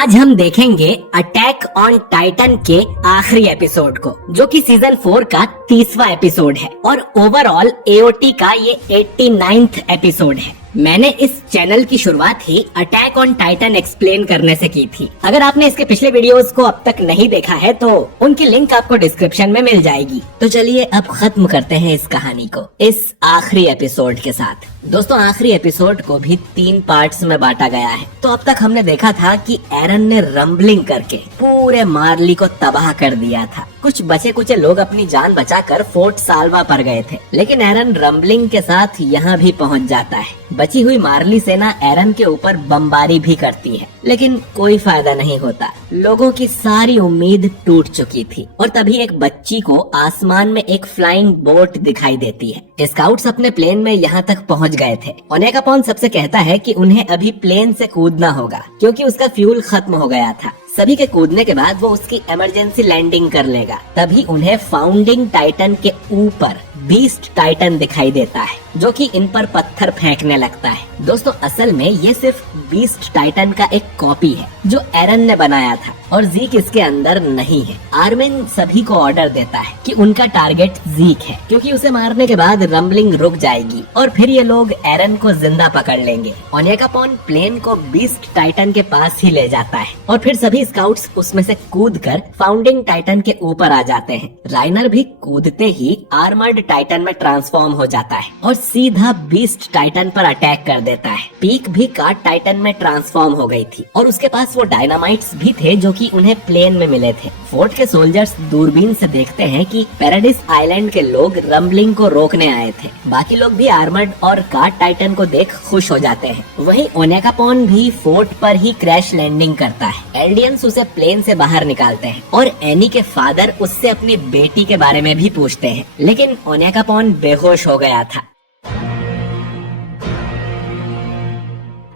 आज हम देखेंगे अटैक ऑन टाइटन के आखिरी एपिसोड को, जो कि सीजन 4 का 30वां एपिसोड है और ओवरऑल एओटी का ये 89th एपिसोड है। मैंने इस चैनल की शुरुआत ही अटैक ऑन टाइटन एक्सप्लेन करने से की थी। अगर आपने इसके पिछले वीडियोस को अब तक नहीं देखा है तो उनकी लिंक आपको डिस्क्रिप्शन में मिल जाएगी। तो चलिए अब खत्म करते हैं इस कहानी को इस आखिरी एपिसोड के साथ। दोस्तों, आखिरी एपिसोड को भी 3 पार्ट्स में बांटा गया है। तो अब तक हमने देखा था कि एरन ने रंबलिंग करके पूरे मार्ली को तबाह कर दिया था। कुछ बचे कुचे लोग अपनी जान बचाकर फोर्ट साल्वा पर गए थे, लेकिन एरन रंबलिंग के साथ यहाँ भी पहुँच जाता है। बची हुई मार्ली सेना एरन के ऊपर बमबारी भी करती है, लेकिन कोई फायदा नहीं होता। लोगों की सारी उम्मीद टूट चुकी थी और तभी एक बच्ची को आसमान में एक फ्लाइंग बोट दिखाई देती है। स्काउट्स अपने प्लेन में यहाँ तक पहुँच गए थे। ओनेगापोन सबसे कहता है कि उन्हें अभी प्लेन से कूदना होगा क्योंकि उसका फ्यूल खत्म हो गया था। सभी के कूदने के बाद वो उसकी इमरजेंसी लैंडिंग कर लेगा। तभी उन्हें फाउंडिंग टाइटन के ऊपर बीस्ट टाइटन दिखाई देता है, जो कि इन पर पत्थर फेंकने लगता है। दोस्तों, असल में ये सिर्फ बीस्ट टाइटन का एक कॉपी है जो एरन ने बनाया था और जीक इसके अंदर नहीं है। आर्मिन सभी को ऑर्डर देता है कि उनका टारगेट जीक है, क्योंकि उसे मारने के बाद रंबलिंग रुक जाएगी और फिर ये लोग एरन को जिंदा पकड़ लेंगे। ओनेगापोन प्लेन को बीस्ट टाइटन के पास ही ले जाता है और फिर सभी स्काउट्स उसमें से कूदकर फाउंडिंग टाइटन के ऊपर आ जाते हैं। राइनर भी कूदते ही आर्मर्ड टाइटन में ट्रांसफॉर्म हो जाता है और सीधा बीस्ट टाइटन पर अटैक कर देता है। पीक भी कार्ड टाइटन में ट्रांसफॉर्म हो गई थी और उसके पास वो डायनामाइट्स भी थे जो कि उन्हें प्लेन में मिले थे। फोर्ट के सोल्जर्स दूरबीन से देखते हैं कि पैराडिस आइलैंड के लोग रंबलिंग को रोकने आए थे। बाकी लोग भी आर्मर्ड और कार्ड टाइटन को देख खुश हो जाते हैं। वहीं ओनेगापोन भी फोर्ट पर ही क्रैश लैंडिंग करता है। एल्डियंस उसे प्लेन से बाहर निकालते हैं और एनी के फादर उससे अपनी बेटी के बारे में भी पूछते हैं, लेकिन ओनेगापोन बेहोश हो गया था।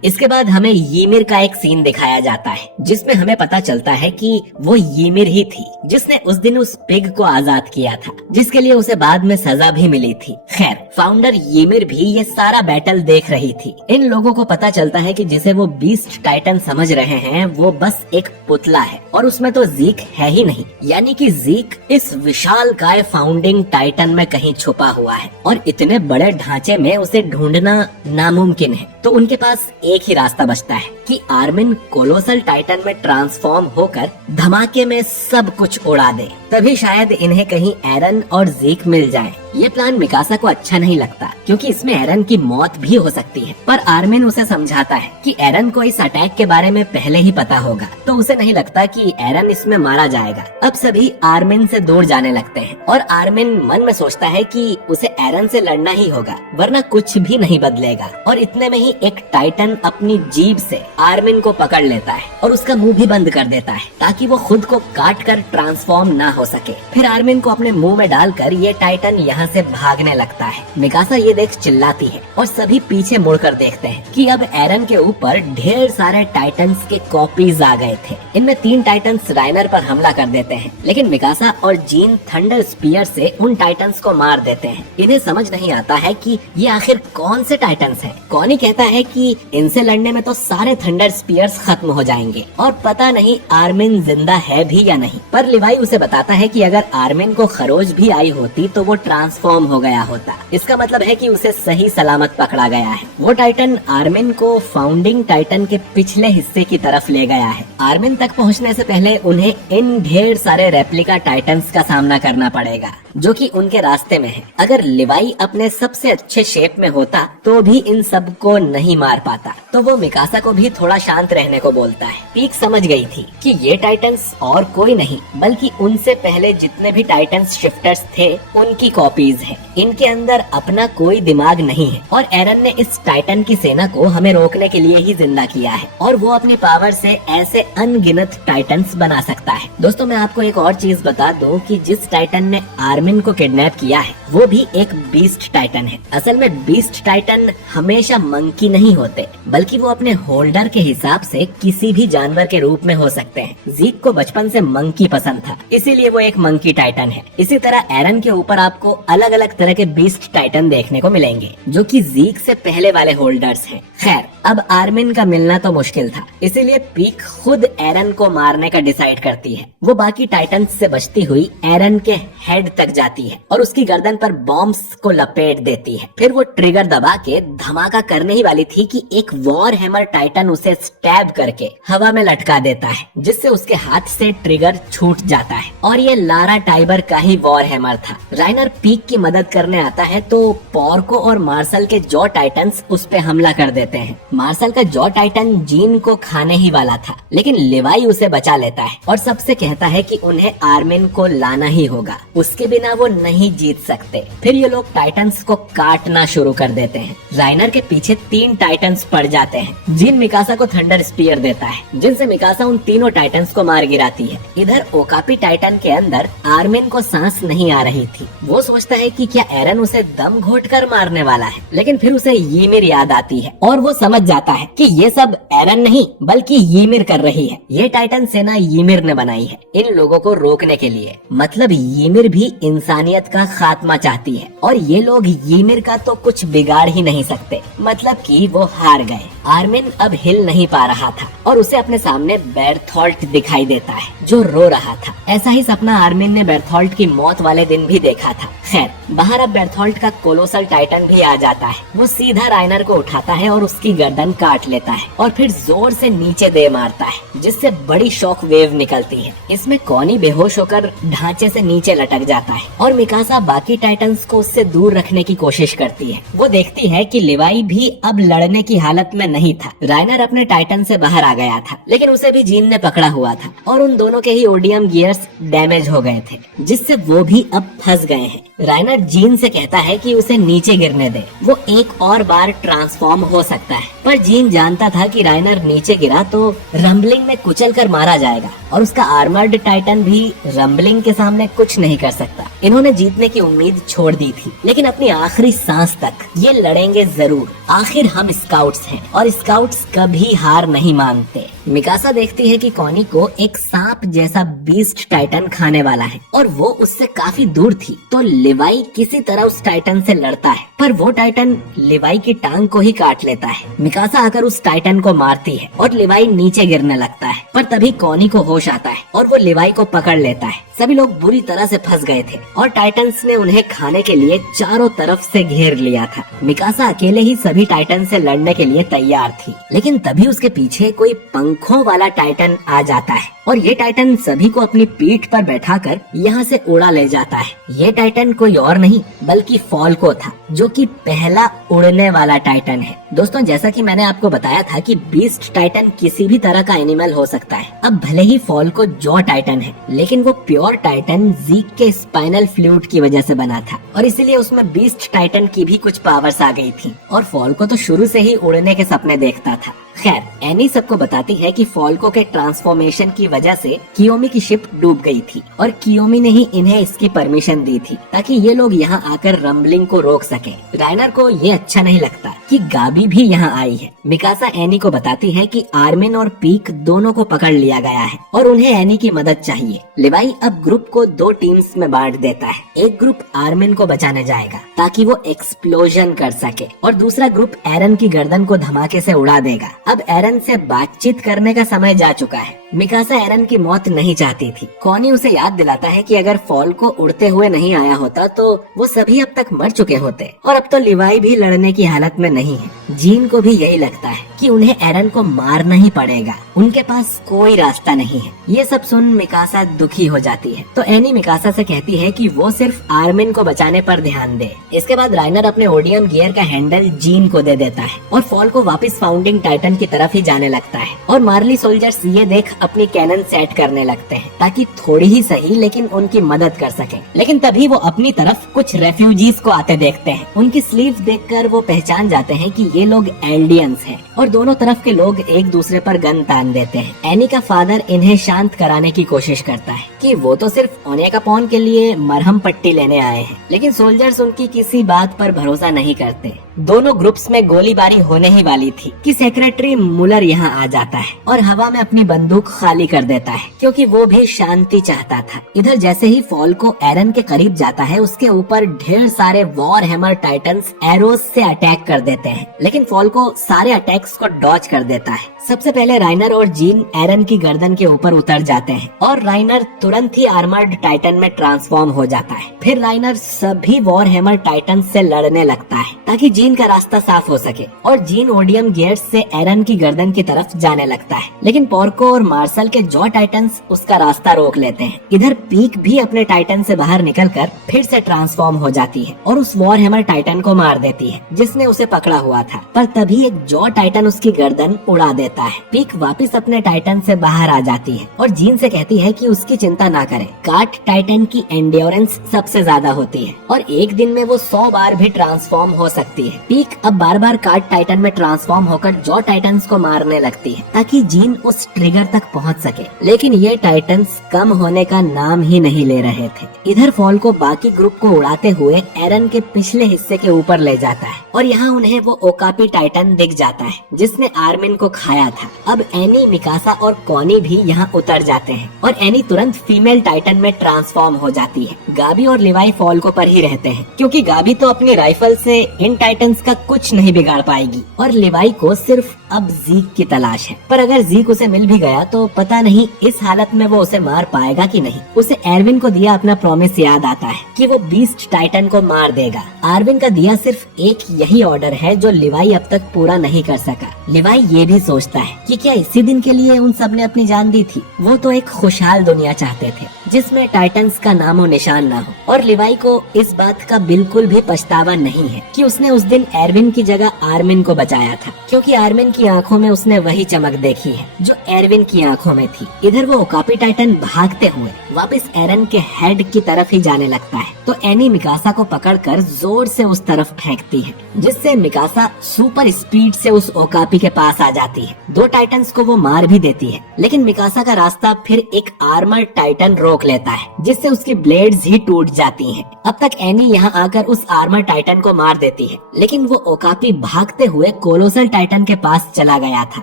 इसके बाद हमें ईमिर का एक सीन दिखाया जाता है जिसमें हमें पता चलता है कि वो ईमिर ही थी जिसने उस दिन उस पिग को आजाद किया था, जिसके लिए उसे बाद में सजा भी मिली थी। खैर, फाउंडर ईमिर भी ये सारा बैटल देख रही थी। इन लोगों को पता चलता है कि जिसे वो बीस्ट टाइटन समझ रहे हैं वो बस एक पुतला है और उसमें तो जीक है ही नहीं, यानी कि जीक इस विशालकाय फाउंडिंग टाइटन में कहीं छुपा हुआ है और इतने बड़े ढांचे में उसे ढूंढना नामुमकिन है। तो उनके पास एक ही रास्ता बचता है कि आर्मिन कोलोसल टाइटन में ट्रांसफॉर्म होकर धमाके में सब कुछ उड़ा दे। तभी शायद इन्हें कहीं एरन और जीक मिल जाए। ये प्लान मिकासा को अच्छा नहीं लगता क्योंकि इसमें एरन की मौत भी हो सकती है, पर आर्मिन उसे समझाता है कि एरन को इस अटैक के बारे में पहले ही पता होगा, तो उसे नहीं लगता कि एरन इसमें मारा जाएगा। अब सभी आर्मिन से दूर जाने लगते हैं और आर्मिन मन में सोचता है कि उसे एरन से लड़ना ही होगा, वरना कुछ भी नहीं बदलेगा। और इतने में ही एक टाइटन अपनी जीभ से आर्मिन को पकड़ लेता है और उसका मुंह भी बंद कर देता है ताकि वो खुद को काट कर ट्रांसफॉर्म ना हो सके। फिर आर्मिन को अपने मुंह में डालकर ये टाइटन यहाँ से भागने लगता है। मिकासा ये देख चिल्लाती है और सभी पीछे मुड़कर देखते हैं कि अब एरन के ऊपर ढेर सारे टाइटन्स के कॉपीज आ गए थे। इनमें 3 टाइटन्स राइनर पर हमला कर देते हैं, लेकिन मिकासा और जीन थंडर स्पीयर से उन टाइटन्स को मार देते हैं। इन्हें समझ नहीं आता है कि ये आखिर कौन से टाइटन्स हैं। कॉनी कहता है कि इनसे लड़ने में तो सारे थंडर स्पीयर्स खत्म हो जाएंगे और पता नहीं आर्मिन जिंदा है भी या नहीं। पर लिवाई उसे बताता है कि अगर आर्मिन को खरोच भी आई होती तो वो ट्रांसफॉर्म हो गया होता। इसका मतलब है कि उसे सही सलामत पकड़ा गया है। वो टाइटन आर्मिन को फाउंडिंग टाइटन के पिछले हिस्से की तरफ ले गया है। आर्मिन तक पहुंचने से पहले उन्हें इन ढेर सारे रेप्लिका टाइटन्स का सामना करना पड़ेगा जो कि उनके रास्ते में है। अगर लिवाई अपने सबसे अच्छे शेप में होता तो भी इन सब को नहीं मार पाता, तो वो मिकासा को भी थोड़ा शांत रहने को बोलता है। पीक समझ गई थी कि ये टाइटन्स और कोई नहीं बल्कि उनसे पहले जितने भी टाइटन्स शिफ्टर्स थे उनकी कॉपीज हैं। इनके अंदर अपना कोई दिमाग नहीं है और एरन ने इस टाइटन की सेना को हमें रोकने के लिए ही जिंदा किया है और वो अपनी पावर से ऐसे अनगिनत टाइटन्स बना सकता है। दोस्तों, मैं आपको एक और चीज बता दूं कि जिस टाइटन ने आर्मिन को किडनैप किया है वो भी एक बीस्ट टाइटन है। असल में बीस्ट टाइटन हमेशा मंकी नहीं होते, बल्कि वो अपने होल्डर के हिसाब से किसी भी जानवर के रूप में हो सकते हैं। जीक को बचपन से मंकी पसंद था, इसीलिए वो एक मंकी टाइटन है। इसी तरह एरन के ऊपर आपको अलग अलग तरह के बीस्ट टाइटन देखने को मिलेंगे जो कि जीक से पहले वाले होल्डर्स हैं। खैर, अब आर्मिन का मिलना तो मुश्किल था, इसीलिए पीक खुद एरन को मारने का डिसाइड करती है। वो बाकी टाइटन्स से बचती हुई एरन के हेड तक जाती है और उसकी गर्दन पर बॉम्ब्स को लपेट देती है। फिर वो ट्रिगर दबा के धमाका करने ही वाली थी कि एक वॉर हैमर टाइटन उसे स्टैब करके हवा में लटका देता है, जिससे उसके हाथ से ट्रिगर छूट जाता है। और ये लारा टाइबर का ही वॉर हैमर था। राइनर पीक की मदद करने आता है तो पोर्को और मार्शल के जॉ टाइटन्स उस पे हमला कर देते हैं। मार्शल का जॉ टाइटन जीन को खाने ही वाला था, लेकिन लिवाई उसे बचा लेता है और सबसे कहता है कि उन्हें आर्मिन को लाना ही होगा, उसके बिना वो नहीं जीत सकते। फिर ये लोग टाइटन्स को काटना शुरू कर देते हैं। राइनर के पीछे 3 टाइटन्स पड़ जाते हैं। जीन मिकासा को थंडर स्पीयर देता है, जिनसे मिकासा उन तीनों टाइटन्स को मार गिराती है। इधर ओकापी टाइटन के अंदर आर्मिन को सांस नहीं आ रही थी। वो सोचता है कि क्या एरन उसे दम घोट कर मारने वाला है, लेकिन फिर उसे ईमिर याद आती है और वो समझ जाता है कि ये सब एरन नहीं बल्कि ईमिर कर रही है। ये टाइटन सेना ईमिर ने बनाई है इन लोगों को रोकने के लिए। मतलब ईमिर भी इंसानियत का खात्मा चाहती है और ये लोग ईमिर का तो कुछ बिगाड़ ही नहीं सकते। मतलब कि वो हार गए। आर्मिन अब हिल नहीं पा रहा था और उसे अपने सामने बेरथोल्ट दिखाई देता है जो रो रहा था। ऐसा ही सपना आर्मिन ने बेरथोल्ट की मौत वाले दिन भी देखा था। खैर, बाहर अब बेरथोल्ट का कोलोसल टाइटन भी आ जाता है। वो सीधा राइनर को उठाता है और उसकी गर्दन काट लेता है और फिर जोर से नीचे दे मारता है, जिससे बड़ी शॉक वेव निकलती है। इसमें कॉनी बेहोश होकर ढांचे से नीचे लटक जाता है और मिकासा बाकी टाइटन्स को उससे दूर रखने की कोशिश करती है। वो देखती है कि लिवाई भी अब लड़ने की हालत में नहीं था। राइनर अपने टाइटन से बाहर आ गया था, लेकिन उसे भी जीन ने पकड़ा हुआ था और उन दोनों के ही ओडियम गियर्स डैमेज हो गए थे, जिससे वो भी अब फंस गए हैं। राइनर जीन से कहता है कि उसे नीचे गिरने दे, वो एक और बार ट्रांसफॉर्म हो सकता है। पर जीन जानता था कि राइनर नीचे गिरा तो रंबलिंग में कुचल कर मारा जाएगा और उसका आर्मर्ड टाइटन भी रंबलिंग के सामने कुछ नहीं कर सकता। इन्होंने जीतने की उम्मीद छोड़ दी थी, लेकिन अपनी आखिरी सांस तक ये लड़ेंगे जरूर। आखिर हम स्काउट्स हैं और स्काउट्स कभी हार नहीं मानते। मिकासा देखती है कि कॉनी को एक सांप जैसा बीस्ट टाइटन खाने वाला है और वो उससे काफी दूर थी, तो लिवाई किसी तरह उस टाइटन से लड़ता है, पर वो टाइटन लिवाई की टांग को ही काट लेता है। मिकासा आकर उस टाइटन को मारती है और लिवाई नीचे गिरने लगता है, पर तभी कॉनी को होश आता है और वो लिवाई को पकड़ लेता है। सभी लोग बुरी तरह से फंस गए थे और टाइटन्स ने उन्हें खाने के लिए चारों तरफ से घेर लिया था। मिकासा अकेले ही सभी टाइटन से लड़ने के लिए तैयार थी, लेकिन तभी उसके पीछे कोई पंखों वाला टाइटन आ जाता है और ये टाइटन सभी को अपनी पीठ पर बैठाकर यहाँ से उड़ा ले जाता है। ये टाइटन कोई और नहीं बल्कि फॉल्को था, जो कि पहला उड़ने वाला टाइटन है। दोस्तों, जैसा कि मैंने आपको बताया था कि बीस्ट टाइटन किसी भी तरह का एनिमल हो सकता है। अब भले ही फॉल्को जॉ टाइटन है, लेकिन वो प्योर टाइटन जीक के स्पाइनल फ्लूइड की वजह से बना था और इसीलिए उसमें बीस्ट टाइटन की भी कुछ पावर्स आ गई थी और फॉल्को तो शुरू से ही उड़ने के सपने देखता था। खैर, एनी सबको बताती है कि फॉल्को के ट्रांसफॉर्मेशन की वजह से कियोमी की शिप डूब गई थी और कियोमी ने ही इन्हें इसकी परमिशन दी थी ताकि ये लोग यहाँ आकर रंबलिंग को रोक सके। राइनर को ये अच्छा नहीं लगता कि गाबी भी यहाँ आई है। मिकासा एनी को बताती है कि आर्मिन और पीक दोनों को पकड़ लिया गया है और उन्हें एनी की मदद चाहिए। लिवाई अब ग्रुप को 2 टीम्स में बांट देता है। एक ग्रुप आर्मिन को बचाने जाएगा ताकि वो एक्सप्लोजन कर सके और दूसरा ग्रुप एरन की गर्दन को धमाके से उड़ा देगा। अब एरन से बातचीत करने का समय जा चुका है। मिकासा एरन की मौत नहीं चाहती थी। कॉनी उसे याद दिलाता है कि अगर फॉल्को उड़ते हुए नहीं आया होता तो वो सभी अब तक मर चुके होते और अब तो लिवाई भी लड़ने की हालत में नहीं है। जीन को भी यही लगता है कि उन्हें एरन को मारना ही पड़ेगा, उनके पास कोई रास्ता नहीं है। ये सब सुन मिकासा दुखी हो जाती है तो एनी मिकासा से कहती है कि वो सिर्फ आर्मिन को बचाने पर ध्यान दे। इसके बाद राइनर अपने ओडियम गियर का हैंडल जीन को दे देता है और फॉल्को वापस फाउंडिंग टाइटन की तरफ ही जाने लगता है और मार्ली सोल्जर्स ये देख अपनी कैनन सेट करने लगते हैं ताकि थोड़ी ही सही लेकिन उनकी मदद कर सके। लेकिन तभी वो अपनी तरफ कुछ रेफ्यूजीज को आते देखते हैं। उनकी स्लीव्स देखकर वो पहचान जाते हैं कि ये लोग एल्डियंस हैं और दोनों तरफ के लोग एक दूसरे पर गन तान देते हैं। एनी का फादर इन्हें शांत कराने की कोशिश करता है कि वो तो सिर्फ ओनेगापोन के लिए मरहम पट्टी लेने आए हैं, लेकिन सोल्जर्स उनकी किसी बात पर भरोसा नहीं करते। दोनों ग्रुप्स में गोलीबारी होने ही वाली थी कि सेक्रेटरी मुलर यहाँ आ जाता है और हवा में अपनी बंदूक खाली कर देता है, क्योंकि वो भी शांति चाहता था। इधर जैसे ही फॉल्को एरन के करीब जाता है, उसके ऊपर ढेर सारे वॉर हैमर टाइटन्स एरोज से अटैक कर देते हैं, लेकिन फॉल्को सारे अटैक्स को डॉज कर देता है। सबसे पहले राइनर और जीन एरन की गर्दन के ऊपर उतर जाते हैं और राइनर तुरंत ही आर्मर्ड टाइटन में ट्रांसफॉर्म हो जाता है। फिर राइनर सभी वॉर हैमर टाइटन से लड़ने लगता है ताकि जीन का रास्ता साफ हो सके, और जीन ओडियम गेट्स से एरन की गर्दन की तरफ जाने लगता है, लेकिन पोर्को और मार्शल के जॉ टाइटन्स उसका रास्ता रोक लेते हैं। इधर पीक भी अपने टाइटन से बाहर निकलकर फिर से ट्रांसफॉर्म हो जाती है और उस वॉर हैमर टाइटन को मार देती है जिसने उसे पकड़ा हुआ था, पर तभी एक जॉ टाइटन उसकी गर्दन उड़ा देता है। पीक वापस अपने टाइटन से बाहर आ जाती है और जीन से कहती है कि उसकी चिंता ना करे, काट टाइटन की एंड्योरेंस सबसे ज्यादा होती है और एक दिन में वो 100 बार भी ट्रांसफॉर्म हो सकती है। पीक अब बार बार काट टाइटन में ट्रांसफॉर्म होकर जॉ टाइटन्स को मारने लगती है ताकि जीन उस ट्रिगर तक पहुंच सके, लेकिन ये टाइटन्स कम होने का नाम ही नहीं ले रहे थे। इधर फॉल को बाकी ग्रुप को उड़ाते हुए एरन के पिछले हिस्से के ऊपर ले जाता है और यहाँ उन्हें वो ओकापी टाइटन दिख जाता है जिसने आर्मिन को खाया था। अब एनी, मिकासा और कॉनी भी यहाँ उतर जाते हैं और एनी तुरंत फीमेल टाइटन में ट्रांसफॉर्म हो जाती है। गाबी और लिवाई फॉल्को पर ही रहते हैं क्योंकि गाबी तो अपनी राइफल से इन टाइटन्स का कुछ नहीं बिगाड़ पाएगी और लिवाई को सिर्फ अब जीक की तलाश है। पर अगर जीक उसे मिल भी गया तो पता नहीं इस हालत में वो उसे मार पाएगा कि नहीं। उसे एरविन को दिया अपना प्रॉमिस याद आता है कि वो बीस्ट टाइटन को मार देगा। आर्विन का दिया सिर्फ एक यही ऑर्डर है जो लिवाई अब तक पूरा नहीं कर सका। लिवाई ये भी सोचता है कि क्या इसी दिन के लिए उन सब ने अपनी जान दी थी। वो तो एक खुशहाल दुनिया चाहते थे जिसमें टाइटन्स का नामो निशान ना हो, और लिवाई को इस बात का बिल्कुल भी पछतावा नहीं है कि उसने उस दिन एरविन की जगह आर्मिन को बचाया था, क्योंकि आर्मिन की आंखों में उसने वही चमक देखी है जो एरविन की आंखों में थी। इधर वो ओकापी टाइटन भागते हुए वापस एरन के हेड की तरफ ही जाने लगता है तो एनी मिकासा को पकड़कर जोर से उस तरफ फेंकती है, जिससे मिकासा सुपर स्पीड से उस ओकापी के पास आ जाती है। 2 टाइटन्स को वो मार भी देती है, लेकिन मिकासा का रास्ता फिर एक आर्मर टाइटन रोक लेता है जिससे उसकी ब्लेड्स ही टूट जाती हैं। अब तक एनी यहाँ आकर उस आर्मर टाइटन को मार देती है, लेकिन वो ओकापी भागते हुए कोलोसल टाइटन के पास चला गया था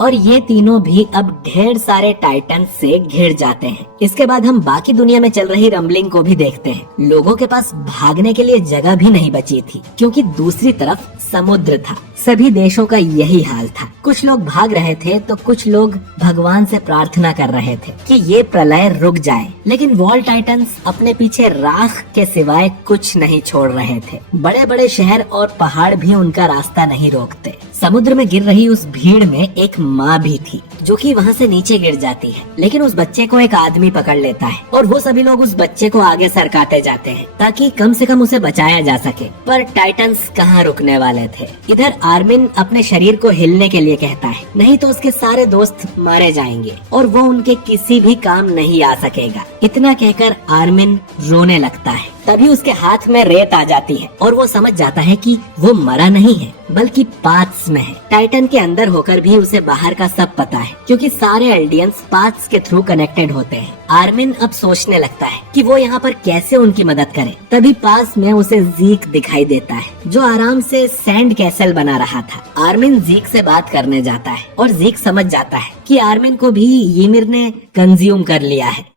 और ये तीनों भी अब ढेर सारे टाइटन से घिर जाते हैं। इसके बाद हम बाकी दुनिया में चल रही रंबलिंग को भी देखते हैं। लोगों के पास भागने के लिए जगह भी नहीं बची थी क्योंकि दूसरी तरफ समुद्र था। सभी देशों का यही हाल था। कुछ लोग भाग रहे थे तो कुछ लोग भगवान से प्रार्थना कर रहे थे कि ये प्रलय रुक जाए, लेकिन वॉल टाइटन्स अपने पीछे राख के सिवाय कुछ नहीं छोड़ रहे थे। बड़े बड़े शहर और पहाड़ भी उनका रास्ता नहीं रोकते। समुद्र में गिर रही उस भीड़ में एक माँ भी थी जो कि वहाँ से नीचे गिर जाती है, लेकिन उस बच्चे को एक आदमी पकड़ लेता है और वो सभी लोग उस बच्चे को आगे सरकाते जाते हैं ताकि कम से कम उसे बचाया जा सके। पर टाइटन्स कहाँ रुकने वाले थे। इधर आर्मिन अपने शरीर को हिलने के लिए कहता है, नहीं तो उसके सारे दोस्त मारे जाएंगे और वो उनके किसी भी काम नहीं आ सकेगा। इतना कहकर आर्मिन रोने लगता है। तभी उसके हाथ में रेत आ जाती है और वो समझ जाता है कि वो मरा नहीं है बल्कि पाथ्स में है। टाइटन के अंदर होकर भी उसे बाहर का सब पता है क्योंकि सारे एल्डियंस पाथ्स के थ्रू कनेक्टेड होते हैं। आर्मिन अब सोचने लगता है कि वो यहाँ पर कैसे उनकी मदद करे। तभी पास में उसे जीक दिखाई देता है जो आराम से सैंड कैसल बना रहा था। आर्मिन जीक से बात करने जाता है और जीक समझ जाता है कि आर्मिन को भी ईमिर ने कंज्यूम कर लिया है।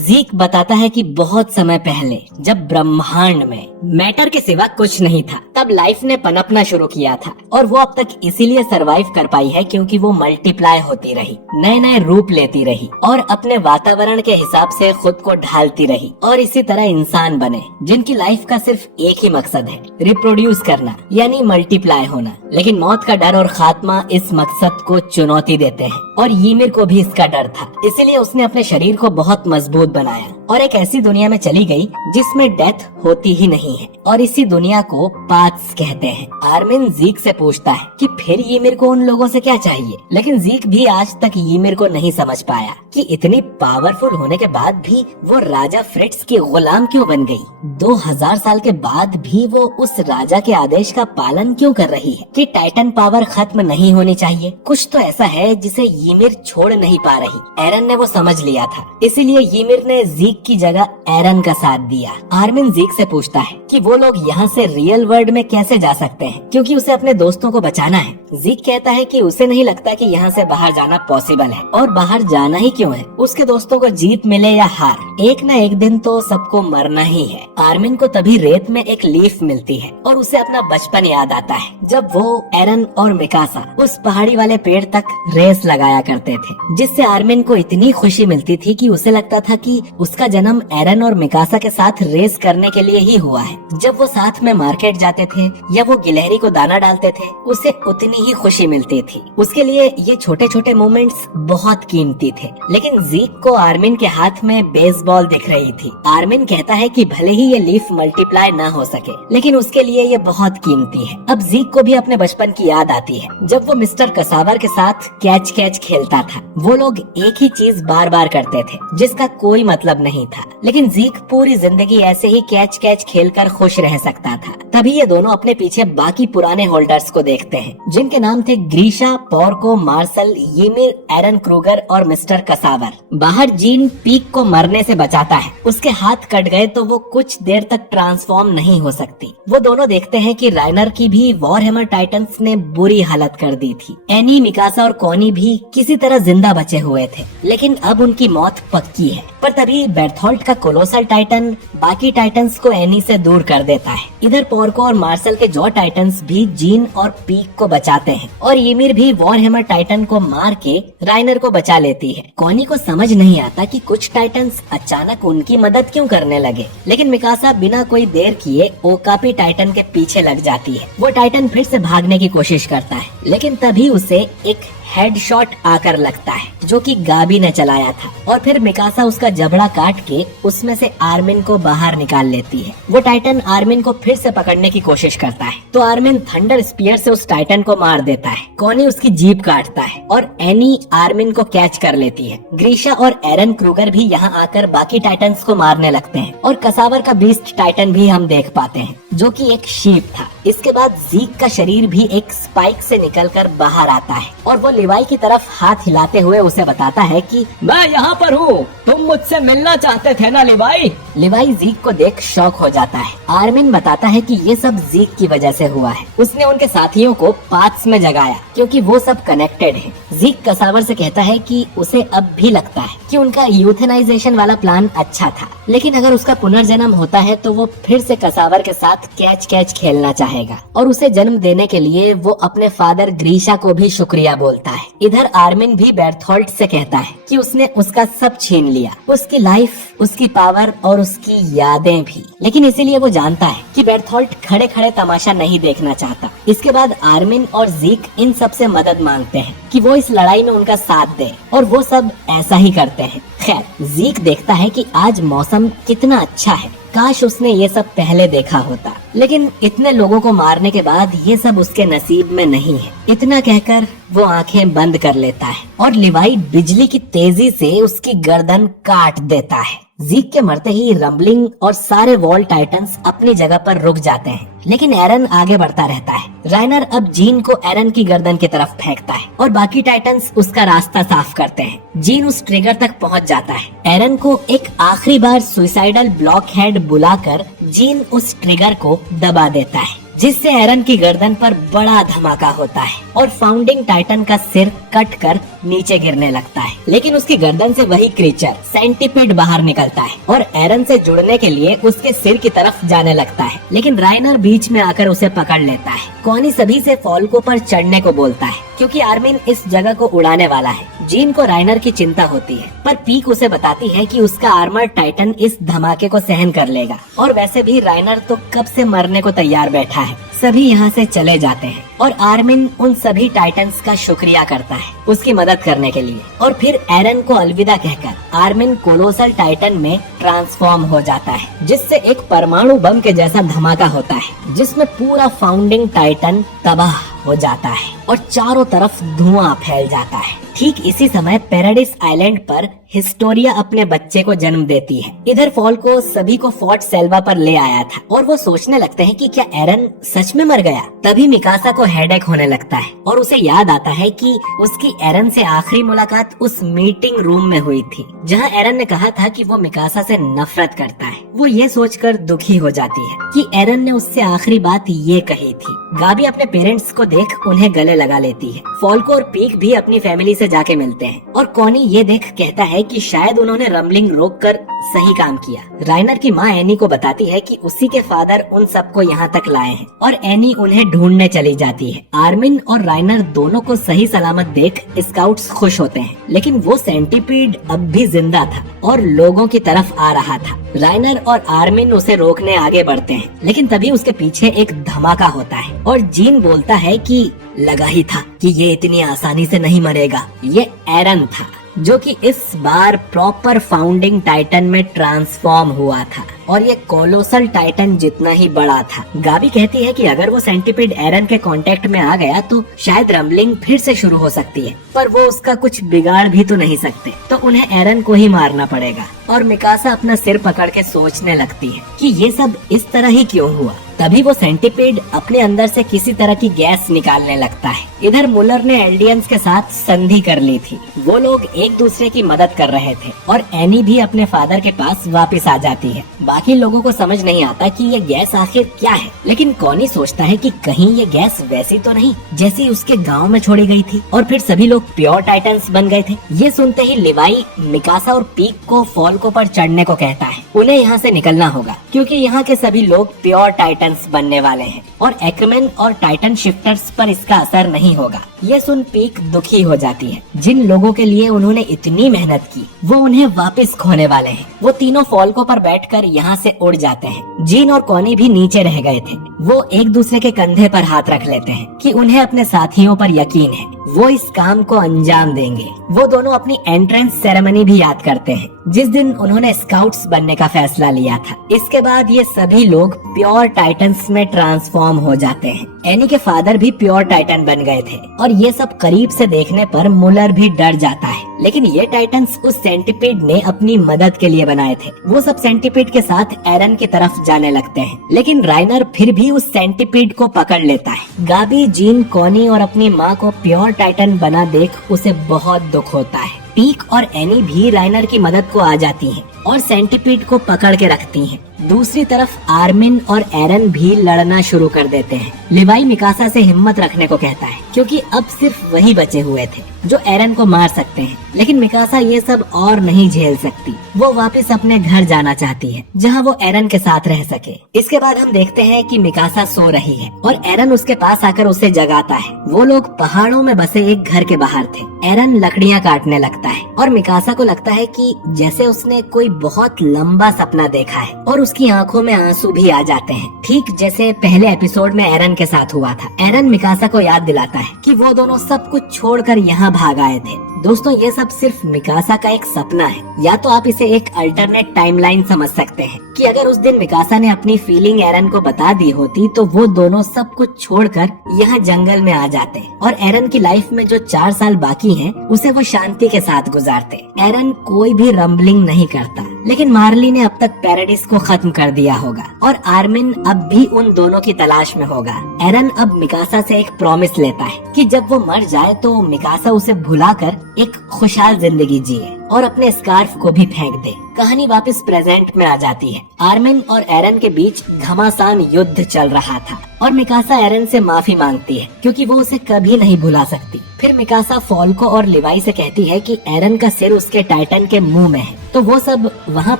जीक बताता है कि बहुत समय पहले जब ब्रह्मांड में मैटर के सिवा कुछ नहीं था, तब लाइफ ने पनपना शुरू किया था और वो अब तक इसीलिए सरवाइव कर पाई है क्योंकि वो मल्टीप्लाई होती रही, नए नए रूप लेती रही और अपने वातावरण के हिसाब से खुद को ढालती रही और इसी तरह इंसान बने जिनकी लाइफ का सिर्फ एक ही मकसद है, रिप्रोड्यूस करना यानी मल्टीप्लाई होना। लेकिन मौत का डर और खात्मा इस मकसद को चुनौती देते हैं और ईमिर को भी इसका डर था, इसीलिए उसने अपने शरीर को बहुत मजबूत बनाया और एक ऐसी दुनिया में चली गई जिसमें डेथ होती ही नहीं है, और इसी दुनिया को पाथ्स कहते हैं। आर्मिन जीक से पूछता है कि फिर ईमिर को उन लोगों से क्या चाहिए, लेकिन जीक भी आज तक ईमिर को नहीं समझ पाया कि इतनी पावरफुल होने के बाद भी वो राजा फ्रिट्स की गुलाम क्यों बन गई। 2000 साल के बाद भी वो उस राजा के आदेश का पालन क्यों कर रही है कि टाइटन पावर खत्म नहीं होनी चाहिए। कुछ तो ऐसा है जिसे ईमिर छोड़ नहीं पा रही। एरन ने वो समझ लिया था, इसीलिए ईमिर ने जीक की जगह एरन का साथ दिया। आर्मिन जीक से पूछता है कि वो लोग यहाँ से रियल वर्ल्ड में कैसे जा सकते हैं, क्योंकि उसे अपने दोस्तों को बचाना है। जीक कहता है कि उसे नहीं लगता कि यहाँ से बाहर जाना पॉसिबल है, और बाहर जाना ही क्यों है, उसके दोस्तों को जीत मिले या हार, एक न एक दिन तो सबको मरना ही है। आर्मिन को तभी रेत में एक लीफ मिलती है और उसे अपना बचपन याद आता है, जब वो एरन और मिकासा उस पहाड़ी वाले पेड़ तक रेस लगाया करते थे, जिससे आर्मिन को इतनी खुशी मिलती थी कि उसे लगता था कि उसका जन्म एरन और मिकासा के साथ रेस करने के लिए ही हुआ है। जब वो साथ में मार्केट जाते थे या वो गिलहरी को दाना डालते थे, उसे उतनी ही खुशी मिलती थी। उसके लिए ये छोटे छोटे मोमेंट्स बहुत कीमती थे। लेकिन जीक को आर्मिन के हाथ में बेसबॉल दिख रही थी। आर्मिन कहता है कि भले ही ये लीफ मल्टीप्लाई ना हो सके, लेकिन उसके लिए ये बहुत कीमती है। अब जीक को भी अपने बचपन की याद आती है, जब वो मिस्टर कसावर के साथ कैच कैच खेलता था। वो लोग एक ही चीज बार बार करते थे जिसका कोई मतलब नहीं था, लेकिन जीक पूरी जिंदगी ऐसे ही कैच कैच खेलकर खुश रह सकता था। तभी ये दोनों अपने पीछे बाकी पुराने होल्डर्स को देखते हैं, जिनके नाम थे ग्रीशा, पोर्को, मार्शल, ईमिर, एरन क्रूगर और मिस्टर कसावर। बाहर जीन पीक को मरने से बचाता है। उसके हाथ कट गए तो वो कुछ देर तक ट्रांसफॉर्म नहीं हो सकती। वो दोनों देखते हैं कि राइनर की भी वॉरहेमर टाइटंस ने बुरी हालत कर दी थी। एनी, मिकासा और कॉनी भी किसी तरह जिंदा बचे हुए थे, लेकिन अब उनकी मौत पक्की है। पर तभी बेर्थोल्ट का कोलोसल टाइटन बाकी टाइटंस को एनी से दूर कर देता है। इधर पोर्को और मार्शल के जॉ टाइटंस भी जीन और पीक को बचाते हैं, और ईमिर भी वॉरहेमर टाइटन को मार के राइनर को बचा लेती है। कॉनी को समझ नहीं आता कि कुछ टाइटंस अचानक उनकी मदद क्यों करने लगे, लेकिन मिकासा बिना कोई देर किए ओकापी टाइटन के पीछे लग जाती है। वो टाइटन फिर से भागने की कोशिश करता है, लेकिन तभी उसे एक हेडशॉट आकर लगता है जो कि गाबी ने चलाया था, और फिर मिकासा उसका जबड़ा काट के उसमें से आर्मिन को बाहर निकाल लेती है। वो टाइटन आर्मिन को फिर से पकड़ने की कोशिश करता है, तो आर्मिन थंडर स्पीयर से उस टाइटन को मार देता है। कॉनी उसकी जीभ काटता है और एनी आर्मिन को कैच कर लेती है। ग्रीशा और एरन क्रूगर भी यहाँ आकर बाकी टाइटन्स को मारने लगते हैं, और कसावर का बीस्ट टाइटन भी हम देख पाते हैं, जो कि एक शीप था। इसके बाद जीक का शरीर भी एक स्पाइक से निकलकर बाहर आता है, और वो लिवाई की तरफ हाथ हिलाते हुए उसे बताता है कि मैं यहाँ पर हूँ, तुम मुझसे मिलना चाहते थे ना लिवाई। लिवाई जीक को देख शॉक हो जाता है। आर्मिन बताता है कि ये सब जीक की वजह से हुआ है। उसने उनके साथियों को पाथ्स में जगाया क्योंकि वो सब कनेक्टेड है। जीक कसावर से कहता है कि उसे अब भी लगता है कि उनका यूथेनाइजेशन वाला प्लान अच्छा था, लेकिन अगर उसका पुनर्जन्म होता है तो वो फिर से कसावर के साथ कैच कैच खेलना चाहेगा, और उसे जन्म देने के लिए वो अपने फादर ग्रीशा को भी शुक्रिया बोलता है। इधर आर्मिन भी बेर्थोल्ट से कहता है कि उसने उसका सब छीन लिया, उसकी लाइफ, उसकी पावर और उसकी यादें भी, लेकिन इसीलिए वो जानता है कि बेर्थोल्ट खड़े खड़े तमाशा नहीं देखना चाहता। इसके बाद आर्मिन और जीक इन सब से मदद मांगते हैं कि वो इस लड़ाई में उनका साथ दे, और वो सब ऐसा ही करते हैं। खैर, जीक देखता है कि आज मौसम कितना अच्छा है, काश उसने ये सब पहले देखा होता, लेकिन इतने लोगों को मारने के बाद ये सब उसके नसीब में नहीं है। इतना कहकर वो आंखें बंद कर लेता है, और लिवाई बिजली की तेजी से उसकी गर्दन काट देता है। जीक के मरते ही रंबलिंग और सारे वॉल टाइटंस अपनी जगह पर रुक जाते हैं, लेकिन एरन आगे बढ़ता रहता है। राइनर अब जीन को एरन की गर्दन की तरफ फेंकता है, और बाकी टाइटंस उसका रास्ता साफ करते हैं। जीन उस ट्रिगर तक पहुंच जाता है। एरन को एक आखिरी बार सुइसाइडल ब्लॉकहेड बुलाकर जीन उस ट्रिगर को दबा देता है, जिससे एरन की गर्दन पर बड़ा धमाका होता है और फाउंडिंग टाइटन का सिर कट कर नीचे गिरने लगता है। लेकिन उसकी गर्दन से वही क्रीचर सेंटीपीड बाहर निकलता है और एरन से जुड़ने के लिए उसके सिर की तरफ जाने लगता है, लेकिन राइनर बीच में आकर उसे पकड़ लेता है। कॉनी सभी से फॉल्को पर चढ़ने को बोलता है क्योंकि आर्मिन इस जगह को उड़ाने वाला है। जीन को राइनर की चिंता होती है, पर पीक उसे बताती है कि उसका आर्मर टाइटन इस धमाके को सहन कर लेगा, और वैसे भी राइनर तो कब से मरने को तैयार बैठा है। सभी यहाँ से चले जाते हैं और आर्मिन उन सभी टाइटन्स का शुक्रिया करता है उसकी मदद करने के लिए। और फिर एरन को अलविदा कहकर आर्मिन कोलोसल टाइटन में ट्रांसफॉर्म हो जाता है, जिससे एक परमाणु बम के जैसा धमाका होता है जिसमें पूरा फाउंडिंग टाइटन तबाह हो जाता है और चारों तरफ धुआं फैल जाता है। ठीक इसी समय पैराडाइज आइलैंड पर हिस्टोरिया अपने बच्चे को जन्म देती है। इधर फॉल्को सभी को फोर्ट सेल्वा पर ले आया था और वो सोचने लगते हैं कि क्या एरन सच में मर गया। तभी मिकासा को हेडेक होने लगता है और उसे याद आता है कि उसकी एरन से आखिरी मुलाकात उस मीटिंग रूम में हुई थी जहां एरन ने कहा था कि वो मिकासा से नफरत करता है। वो ये सोचकर दुखी हो जाती है कि एरन ने उससे आखिरी बात ये कही थी। गाबी अपने पेरेंट्स को देख उन्हें गले लगा लेती है। फॉल्को और पीक भी अपनी फैमिली से जाके मिलते हैं और कॉनी ये देख कहता है कि शायद उन्होंने रम्बलिंग रोककर सही काम किया। राइनर की माँ एनी को बताती है कि उसी के फादर उन सबको यहाँ तक लाए हैं और एनी उन्हें ढूंढने चली जाती है। आर्मिन और राइनर दोनों को सही सलामत देख स्काउट्स खुश होते हैं, लेकिन वो सेंटीपीड अब भी जिंदा था और लोगों की तरफ आ रहा था। राइनर और आर्मिन उसे रोकने आगे बढ़ते हैं, लेकिन तभी उसके पीछे एक धमाका होता है और जीन बोलता है कि लगा ही था कि ये इतनी आसानी से नहीं मरेगा। ये एरन था जो कि इस बार प्रॉपर फाउंडिंग टाइटन में ट्रांसफॉर्म हुआ था और ये कोलोसल टाइटन जितना ही बड़ा था। गाबी कहती है कि अगर वो सेंटीपीड एरन के कांटेक्ट में आ गया तो शायद रम्बलिंग फिर से शुरू हो सकती है, पर वो उसका कुछ बिगाड़ भी तो नहीं सकते, तो उन्हें एरन को ही मारना पड़ेगा। और मिकासा अपना सिर पकड़ के सोचने लगती है कि ये सब इस तरह ही क्यों हुआ। तभी वो सेंटीपीड अपने अंदर से किसी तरह की गैस निकालने लगता है। इधर मुलर ने एल्डियंस के साथ संधि कर ली थी। वो लोग एक दूसरे की मदद कर रहे थे और एनी भी अपने फादर के पास वापस आ जाती है। बाकी लोगों को समझ नहीं आता कि ये गैस आखिर क्या है, लेकिन कॉनी सोचता है कि कहीं ये गैस वैसी तो नहीं जैसी उसके गांव में छोड़ी गई थी और फिर सभी लोग प्योर टाइटन्स बन गए थे। ये सुनते ही लिवाई मिकासा और पीक को फॉल्को पर चढ़ने को कहता है। उन्हें यहाँ से निकलना होगा क्योंकि यहाँ के सभी लोग प्योर टाइटन्स बनने वाले हैं और एक्रमैन और टाइटन शिफ्टर्स पर इसका असर नहीं होगा। ये सुन पीक दुखी हो जाती है। जिन लोगों के लिए उन्होंने इतनी मेहनत की वो उन्हें वापस खोने वाले हैं। वो तीनों फॉल्को पर बैठकर यहाँ से उड़ जाते हैं। जीन और कॉनी भी नीचे रह गए थे। वो एक दूसरे के कंधे पर हाथ रख लेते हैं कि उन्हें अपने साथियों पर यकीन है, वो इस काम को अंजाम देंगे। वो दोनों अपनी एंट्रेंस सेरेमनी भी याद करते हैं जिस दिन उन्होंने स्काउट्स बनने का फैसला लिया था। इसके बाद ये सभी लोग प्योर टाइटन्स में ट्रांसफॉर्म हो जाते हैं। एनी के फादर भी प्योर टाइटन बन गए थे और ये सब करीब से देखने पर मुलर भी डर जाता है, लेकिन ये टाइटन्स उस सेंटीपीड ने अपनी मदद के लिए बनाए थे। वो सब सेंटीपीड के साथ एरन की तरफ जाने लगते हैं, लेकिन राइनर फिर भी उस सेंटीपीड को पकड़ लेता है। गाबी, जीन, कॉनी और अपनी माँ को प्योर टाइटन बना देख उसे बहुत दुख होता है। पीक और एनी भी राइनर की मदद को आ जाती हैं और सेंटीपीड को पकड़ के रखती हैं। दूसरी तरफ आर्मिन और एरन भी लड़ना शुरू कर देते हैं। लिवाई मिकासा से हिम्मत रखने को कहता है क्योंकि अब सिर्फ वही बचे हुए थे जो एरन को मार सकते हैं, लेकिन मिकासा ये सब और नहीं झेल सकती। वो वापस अपने घर जाना चाहती है जहाँ वो एरन के साथ रह सके। इसके बाद हम देखते हैं कि मिकासा सो रही है और एरन उसके पास आकर उसे जगाता है। वो लोग पहाड़ों में बसे एक घर के बाहर थे। एरन लकड़ियाँ काटने लगता है और मिकासा को लगता है कि जैसे उसने कोई बहुत लंबा सपना देखा है और उसकी आंखों में आंसू भी आ जाते हैं, ठीक जैसे पहले एपिसोड में एरन के साथ हुआ था। एरन मिकासा को याद दिलाता है कि वो दोनों सब कुछ छोड़कर यहाँ भाग आए थे। दोस्तों, ये सब सिर्फ मिकासा का एक सपना है, या तो आप इसे एक अल्टरनेट टाइमलाइन समझ सकते हैं कि अगर उस दिन मिकासा ने अपनी फीलिंग एरन को बता दी होती तो वो दोनों सब कुछ छोड़कर यहाँ जंगल में आ जाते और एरन की लाइफ में जो 4 साल बाकी हैं उसे वो शांति के साथ गुजारते। एरन कोई भी रंबलिंग नहीं करता, लेकिन मार्ली ने अब तक पैराडाइज को खत्म कर दिया होगा और आर्मिन अब भी उन दोनों की तलाश में होगा। एरन अब मिकासा से एक प्रॉमिस लेता है कि जब वो मर जाए तो मिकासा उसे भुलाकर एक खुशहाल जिंदगी जिए और अपने स्कार्फ को भी फेंक दे। कहानी वापस प्रेजेंट में आ जाती है। आर्मिन और एरन के बीच घमासान युद्ध चल रहा था और मिकासा एरन से माफी मांगती है क्योंकि वो उसे कभी नहीं भुला सकती। फिर मिकासा फॉल्को और लिवाई से कहती है कि एरन का सिर उसके टाइटन के मुंह में है, तो वो सब वहाँ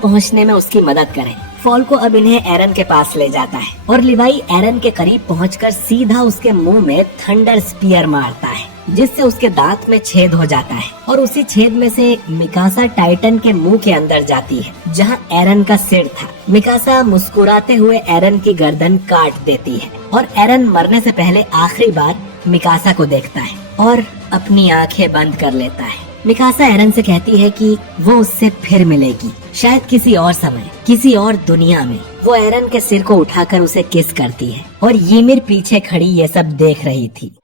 पहुँचने में उसकी मदद करें। फॉल्को अब इन्हें एरन के पास ले जाता है और लिवाई एरन के करीब पहुंचकर सीधा उसके मुंह में थंडर स्पीयर मारता है, जिससे उसके दांत में छेद हो जाता है और उसी छेद में से मिकासा टाइटन के मुंह के अंदर जाती है, जहां एरन का सिर था। मिकासा मुस्कुराते हुए एरन की गर्दन काट देती है और एरन मरने से पहले आखिरी बार मिकासा को देखता है और अपनी आंखें बंद कर लेता है। मिकासा एरन से कहती है कि वो उससे फिर मिलेगी, शायद किसी और समय, किसी और दुनिया में। वो एरन के सिर को उठाकर उसे किस करती है और ymir पीछे खड़ी ये सब देख रही थी।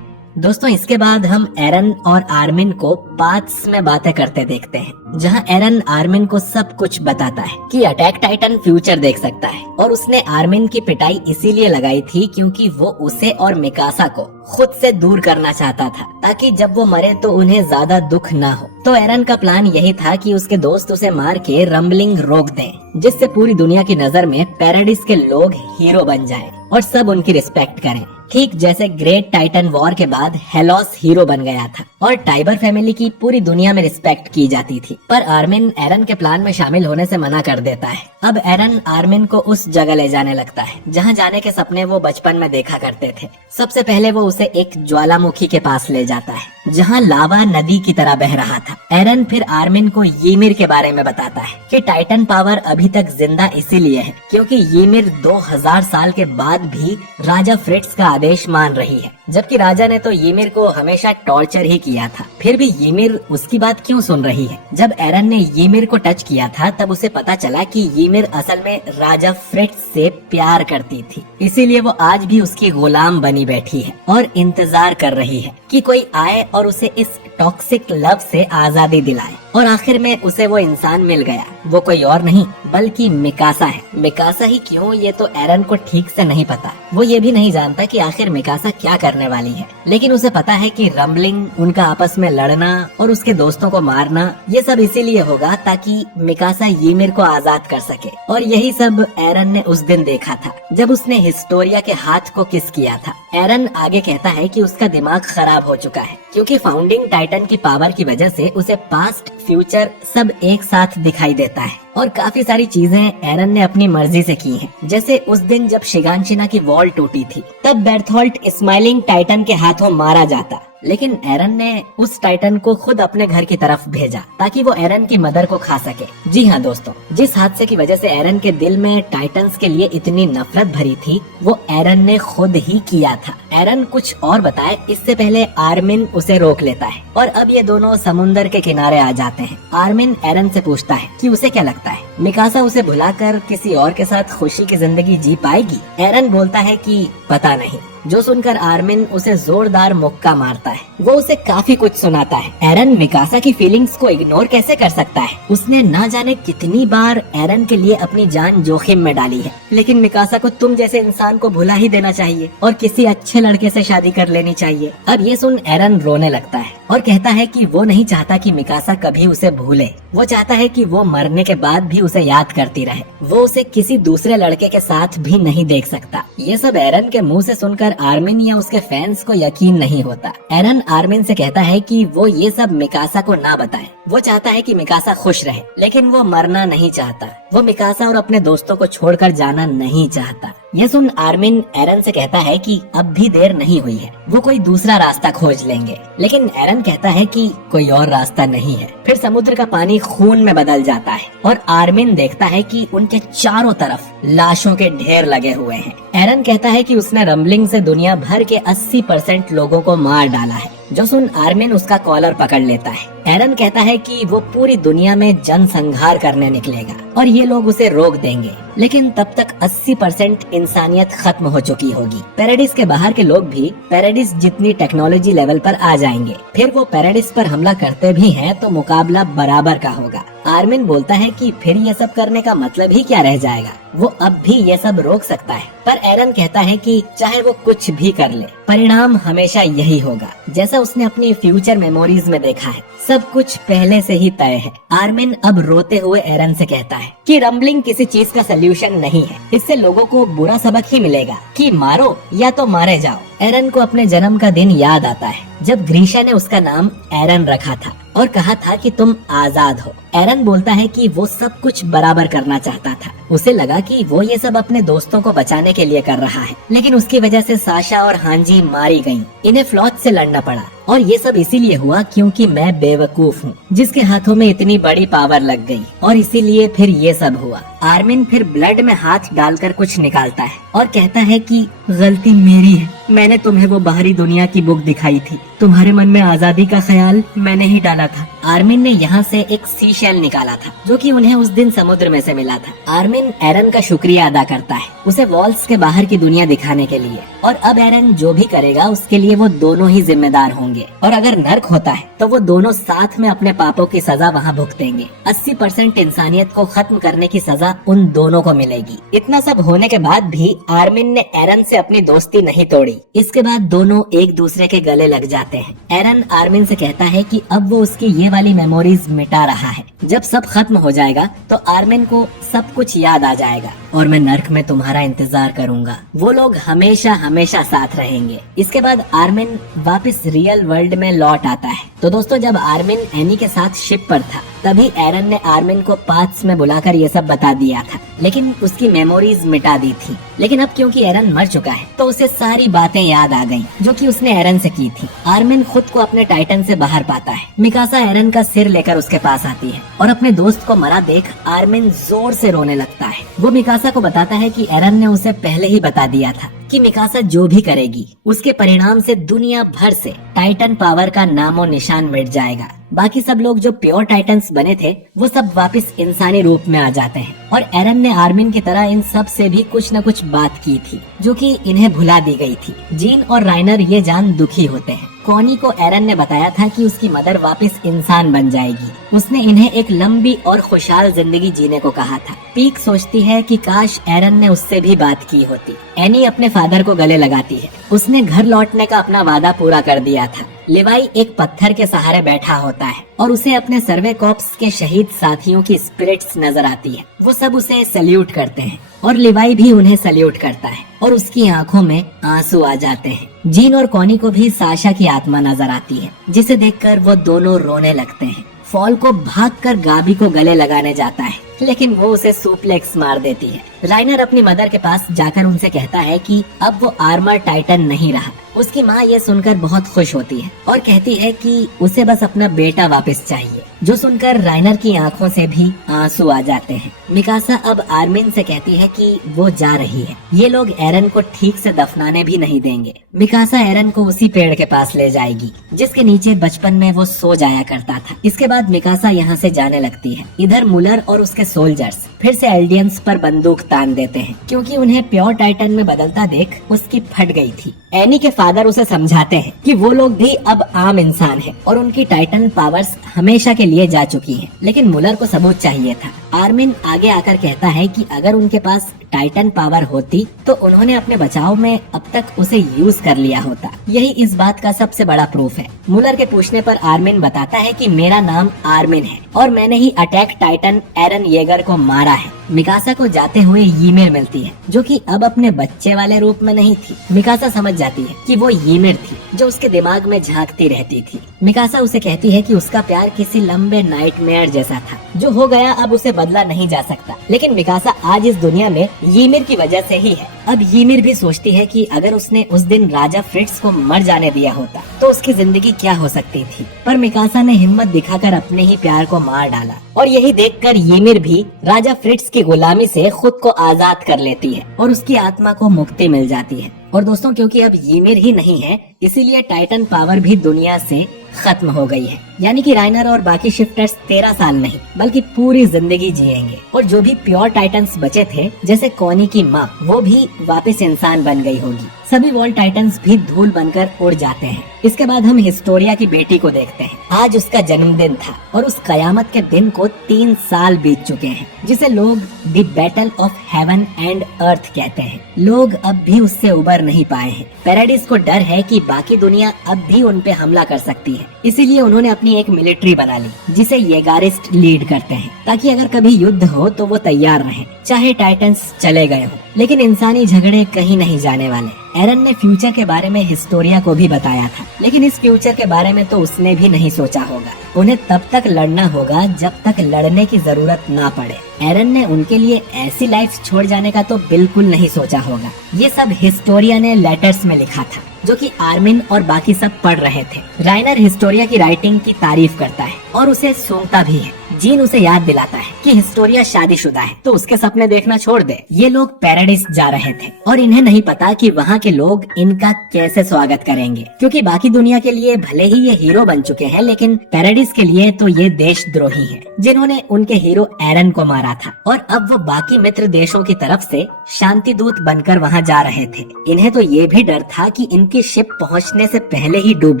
दोस्तों, इसके बाद हम एरन और आर्मिन को पाथ्स में बातें करते देखते हैं, जहां एरन आर्मिन को सब कुछ बताता है कि अटैक टाइटन फ्यूचर देख सकता है और उसने आर्मिन की पिटाई इसीलिए लगाई थी क्योंकि वो उसे और मिकासा को खुद से दूर करना चाहता था, ताकि जब वो मरे तो उन्हें ज्यादा दुख ना हो। तो एरन का प्लान यही था कि उसके दोस्त उसे मार के रंबलिंग रोक दें, जिससे पूरी दुनिया की नजर में पैराडिस के लोग हीरो बन जाएं और सब उनकी रिस्पेक्ट करें, ठीक जैसे ग्रेट टाइटन वॉर के बाद हेलोस हीरो बन गया था और टाइबर फैमिली की पूरी दुनिया में रिस्पेक्ट की जाती थी। पर आर्मिन एरन के प्लान में शामिल होने से मना कर देता है। अब एरन आर्मिन को उस जगह ले जाने लगता है जहां जाने के सपने वो बचपन में देखा करते थे। सबसे पहले वो उसे एक ज्वालामुखी के पास ले जाता है जहां लावा नदी की तरह बह रहा था। एरन फिर आर्मिन को ymir के बारे में बताता है कि टाइटन पावर अभी तक जिंदा इसीलिए है क्योंकि ymir 2000 साल के बाद भी राजा फ्रिट्ज का आदेश मान रही है, जबकि राजा ने तो ymir को हमेशा टॉर्चर ही किया था। फिर भी ymir उसकी बात क्यों सुन रही है? जब एरन ने ymir को टच किया था तब उसे पता चला कि ymir असल में राजा फ्रिट्ज से प्यार करती थी, इसीलिए वो आज भी उसकी गुलाम बनी बैठी है और इंतजार कर रही है कि कोई आए और उसे इस टॉक्सिक लव से आजादी दिलाए। और आखिर में उसे वो इंसान मिल गया। वो कोई और नहीं बल्कि मिकासा है। मिकासा ही क्यों, ये तो एरन को ठीक से नहीं पता। वो ये भी नहीं जानता कि आखिर मिकासा क्या करने वाली है, लेकिन उसे पता है कि रंबलिंग, उनका आपस में लड़ना और उसके दोस्तों को मारना, ये सब इसीलिए होगा ताकि मिकासा ymir को आजाद कर सके। और यही सब एरन ने उस दिन देखा था जब उसने हिस्टोरिया के हाथ को किस किया था। एरन आगे कहता है कि उसका दिमाग खराब हो चुका है क्योंकि फाउंडिंग टाइटन की पावर की वजह से उसे पास्ट फ्यूचर सब एक साथ दिखाई देता है और काफी सारी चीजें एरन ने अपनी मर्जी से की हैं। जैसे उस दिन जब शिगानशिना की वॉल टूटी थी तब बेर्थोल्ट स्माइलिंग टाइटन के हाथों मारा जाता, लेकिन एरन ने उस टाइटन को खुद अपने घर की तरफ भेजा ताकि वो एरन की मदर को खा सके। जी हाँ दोस्तों, जिस हादसे की वजह से एरन के दिल में टाइटन्स के लिए इतनी नफरत भरी थी वो एरन ने खुद ही किया था। एरन कुछ और बताए इससे पहले आर्मिन उसे रोक लेता है और अब ये दोनों समुंदर के किनारे आ जाते हैं। आर्मिन एरन से पूछता है कि उसे क्या लगता है मिकासा उसे भुलाकर किसी और के साथ खुशी की जिंदगी जी पाएगी। एरन बोलता है कि पता नहीं, जो सुनकर आर्मिन उसे जोरदार मुक्का मारता है। वो उसे काफी कुछ सुनाता है। एरन मिकासा की फीलिंग्स को इग्नोर कैसे कर सकता है? उसने ना जाने कितनी बार एरन के लिए अपनी जान जोखिम में डाली है, लेकिन मिकासा को तुम जैसे इंसान को भुला ही देना चाहिए और किसी अच्छे लड़के से शादी कर लेनी चाहिए। अब ये सुन एरन रोने लगता है और कहता है कि वो नहीं चाहता कि मिकासा कभी उसे भूले। वो चाहता है कि वो मरने के बाद भी उसे याद करती रहे। वो उसे किसी दूसरे लड़के के साथ भी नहीं देख सकता। ये सब एरन के मुंह से सुनकर आर्मिन या उसके फैंस को यकीन नहीं होता। एरन आर्मिन से कहता है कि वो ये सब मिकासा को ना बताए। वो चाहता है कि मिकासा खुश रहे, लेकिन वो मरना नहीं चाहता। वो मिकासा और अपने दोस्तों को छोड़कर जाना नहीं चाहता। ये सुन आर्मिन एरन से कहता है कि अब भी देर नहीं हुई है, वो कोई दूसरा रास्ता खोज लेंगे। लेकिन एरन कहता है कि कोई और रास्ता नहीं है। फिर समुद्र का पानी खून में बदल जाता है और आर्मिन देखता है कि उनके चारों तरफ लाशों के ढेर लगे हुए हैं। एरन कहता है कि उसने रंबलिंग से दुनिया भर के 80% लोगों को मार डाला है। जो सुन आर्मिन उसका कॉलर पकड़ लेता है। एरन कहता है कि वो पूरी दुनिया में जनसंहार करने निकलेगा और ये लोग उसे रोक देंगे, लेकिन तब तक 80% इंसानियत खत्म हो चुकी होगी। पैराडिस के बाहर के लोग भी पैराडिस जितनी टेक्नोलॉजी लेवल पर आ जाएंगे। फिर वो पैराडिस पर हमला करते भी हैं तो मुकाबला बराबर का होगा। आर्मिन बोलता है कि फिर ये सब करने का मतलब ही क्या रह जाएगा, वो अब भी ये सब रोक सकता है। पर एरन कहता है कि चाहे वो कुछ भी कर ले, परिणाम हमेशा यही होगा जैसा उसने अपनी फ्यूचर मेमोरीज में देखा है। सब कुछ पहले से ही तय है। आर्मिन अब रोते हुए एरन से कहता है कि रंबलिंग किसी चीज का सोल्यूशन नहीं है। इससे लोगों को बुरा सबक ही मिलेगा कि मारो या तो मारे जाओ। एरन को अपने जन्म का दिन याद आता है जब ग्रीशा ने उसका नाम एरन रखा था और कहा था कि तुम आजाद हो। एरन बोलता है कि वो सब कुछ बराबर करना चाहता था। उसे लगा कि वो ये सब अपने दोस्तों को बचाने के लिए कर रहा है, लेकिन उसकी वजह से साशा और हांजी मारी गयी। इन्हें फ्लॉथ से लड़ना पड़ा और ये सब इसीलिए हुआ क्योंकि मैं बेवकूफ हूँ जिसके हाथों में इतनी बड़ी पावर लग गई, और इसीलिए फिर ये सब हुआ। आर्मिन फिर ब्लड में हाथ डालकर कुछ निकालता है और कहता है कि गलती मेरी है, मैंने तुम्हें वो बाहरी दुनिया की बुक दिखाई थी, तुम्हारे मन में आजादी का ख्याल मैंने ही डाला था। आर्मिन ने यहाँ से एक सी शेल निकाला था जो कि उन्हें उस दिन समुद्र में से मिला था। आर्मिन एरन का शुक्रिया अदा करता है उसे वॉल्स के बाहर की दुनिया दिखाने के लिए, और अब एरन जो भी करेगा उसके लिए वो दोनों ही जिम्मेदार होंगे, और अगर नर्क होता है तो वो दोनों साथ में अपने पापों की सजा वहाँ भुगतेंगे। 80% इंसानियत को खत्म करने की सजा उन दोनों को मिलेगी। इतना सब होने के बाद भी आर्मिन ने एरन से अपनी दोस्ती नहीं तोड़ी। इसके बाद दोनों एक दूसरे के गले लग जाते हैं। एरन आर्मिन से कहता है कि अब वो उसकी ये वाली मेमोरीज मिटा रहा है, जब सब खत्म हो जाएगा तो आर्मिन को सब कुछ याद आ जाएगा और मैं नर्क में तुम्हारा इंतजार करूंगा। वो लोग हमेशा हमेशा साथ रहेंगे। इसके बाद आर्मिन वापस रियल वर्ल्ड में लौट आता है। तो दोस्तों, जब आर्मिन एनी के साथ शिप पर था तभी एरन ने आर्मिन को पाथ्स में बुलाकर ये सब बता दिया था, लेकिन उसकी मेमोरीज मिटा दी थी। लेकिन अब क्योंकि एरन मर चुका है तो उसे सारी बातें याद आ गईं जो कि उसने एरन से की थी। आर्मिन खुद को अपने टाइटन से बाहर पाता है। मिकासा एरन का सिर लेकर उसके पास आती है और अपने दोस्त को मरा देख आर्मिन जोर से रोने लगता है। वो मिकासा को बताता है कि एरन ने उसे पहले ही बता दिया था कि मिकासा जो भी करेगी उसके परिणाम से दुनिया भर से टाइटन पावर का नामो निशान मिट जाएगा। बाकी सब लोग जो प्योर टाइटन्स बने थे वो सब वापस इंसानी रूप में आ जाते हैं, और एरन ने आर्मिन की तरह इन सब से भी कुछ न कुछ बात की थी जो कि इन्हें भुला दी गई थी। जीन और राइनर ये जान दुखी होते हैं। कॉनी को एरन ने बताया था कि उसकी मदर वापस इंसान बन जाएगी। उसने इन्हें एक लंबी और खुशहाल जिंदगी जीने को कहा था। पीक सोचती है कि काश एरन ने उससे भी बात की होती। एनी अपने फादर को गले लगाती है। उसने घर लौटने का अपना वादा पूरा कर दिया था। लिवाई एक पत्थर के सहारे बैठा होता है और उसे अपने सर्वे कॉर्प्स के शहीद साथियों की स्पिरिट्स नजर आती है। वो सब उसे सल्यूट करते हैं और लिवाई भी उन्हें सल्यूट करता है और उसकी आंखों में आंसू आ जाते हैं। जीन और कॉनी को भी साशा की आत्मा नजर आती है जिसे देखकर वो दोनों रोने लगते हैं। फॉल को भागकर गाबी को गले लगाने जाता है लेकिन वो उसे सुप्लेक्स मार देती है। राइनर अपनी मदर के पास जाकर उनसे कहता है कि अब वो आर्मर टाइटन नहीं रहा। उसकी माँ ये सुनकर बहुत खुश होती है और कहती है कि उसे बस अपना बेटा वापस चाहिए, जो सुनकर राइनर की आंखों से भी आंसू आ जाते हैं। मिकासा अब आर्मिन से कहती है कि वो जा रही है। ये लोग एरन को ठीक से दफनाने भी नहीं देंगे। मिकासा एरन को उसी पेड़ के पास ले जाएगी जिसके नीचे बचपन में वो सो जाया करता था। इसके बाद मिकासा यहाँ से जाने लगती है। इधर मुलर और उसके सोल्जर्स फिर से एल्डियंस पर बंदूक तान देते हैं क्योंकि उन्हें प्योर टाइटन में बदलता देख उसकी फट गई थी। एनी के फादर उसे समझाते हैं कि वो लोग भी अब आम इंसान हैं और उनकी टाइटन पावर्स हमेशा के लिए जा चुकी हैं। लेकिन मुलर को सबूत चाहिए था। आर्मिन आगे आकर कहता है कि अगर उनके पास टाइटन पावर होती तो उन्होंने अपने बचाव में अब तक उसे यूज कर लिया होता। यही इस बात का सबसे बड़ा प्रूफ है। मुलर के पूछने पर आर्मिन बताता है कि मेरा नाम आर्मिन है और मैंने ही अटैक टाइटन एरन येगर को मारा है। मिकासा को जाते हुए ईमेल मिलती है जो कि अब अपने बच्चे वाले रूप में नहीं थी। मिकासा समझ जाती है कि वो ईमेल थी जो उसके दिमाग में झांकती रहती थी। मिकासा उसे कहती है कि उसका प्यार किसी लंबे नाइटमेयर जैसा था, जो हो गया अब उसे बदला नहीं जा सकता। लेकिन मिकासा आज इस दुनिया में ईमिर की वजह से ही है। अब ईमिर भी सोचती है कि अगर उसने उस दिन राजा फ्रिट्स को मर जाने दिया होता तो उसकी जिंदगी क्या हो सकती थी। पर मिकासा ने हिम्मत दिखाकर अपने ही प्यार को मार डाला और यही देखकर ईमिर भी राजा फ्रिट्स की गुलामी से खुद को आजाद कर लेती है और उसकी आत्मा को मुक्ति मिल जाती है। और दोस्तों, क्योंकि अब ईमिर ही नहीं है इसीलिए टाइटन पावर भी दुनिया से खत्म हो गई है। यानी कि राइनर और बाकी शिफ्टर्स 13 साल नहीं बल्कि पूरी जिंदगी जिएंगे। और जो भी प्योर टाइटन्स बचे थे जैसे कॉनी की माँ, वो भी वापस इंसान बन गई होगी। सभी वॉल टाइटन्स भी धूल बनकर उड़ जाते हैं। इसके बाद हम हिस्टोरिया की बेटी को देखते हैं। आज उसका जन्मदिन था और उस कयामत के दिन को 3 साल बीत चुके हैं जिसे लोग the battle of heaven and earth कहते हैं। लोग अब भी उससे उबर नहीं पाए हैं। पैराडाइस को डर है कि बाकी दुनिया अब भी उन पे हमला कर सकती है, इसीलिए उन्होंने अपनी एक मिलिट्री बना ली जिसे येगारिस्ट लीड करते हैं, ताकि अगर कभी युद्ध हो तो वो तैयार रहें, चाहे टाइटन्स चले गए हो। लेकिन इंसानी झगड़े कहीं नहीं जाने वाले। एरन ने फ्यूचर के बारे में हिस्टोरिया को भी बताया था, लेकिन इस फ्यूचर के बारे में तो उसने भी नहीं सोचा होगा। उन्हें तब तक लड़ना होगा जब तक लड़ने की जरूरत ना पड़े। एरन ने उनके लिए ऐसी लाइफ छोड़ जाने का तो बिल्कुल नहीं सोचा होगा। ये सब हिस्टोरिया ने लेटर्स में लिखा था, जो कि आर्मिन और बाकी सब पढ़ रहे थे। राइनर हिस्टोरिया की राइटिंग की तारीफ करता है और उसे सूंघता भी है। जीन उसे याद दिलाता है कि हिस्टोरिया शादीशुदा है, तो उसके सपने देखना छोड़ दे। ये लोग पैराडाइस जा रहे थे और इन्हें नहीं पता कि वहाँ के लोग इनका कैसे स्वागत करेंगे, क्योंकि बाकी दुनिया के लिए भले ही ये हीरो बन चुके हैं, लेकिन पैराडाइस के लिए तो ये देशद्रोही हैं, जिन्होंने उनके हीरो एरन को मारा था। और अब वो बाकी मित्र देशों की तरफ से शांति दूत बनकर वहाँ जा रहे थे। इन्हें तो ये भी डर था कि इनकी शिप पहुँचने से पहले ही डूब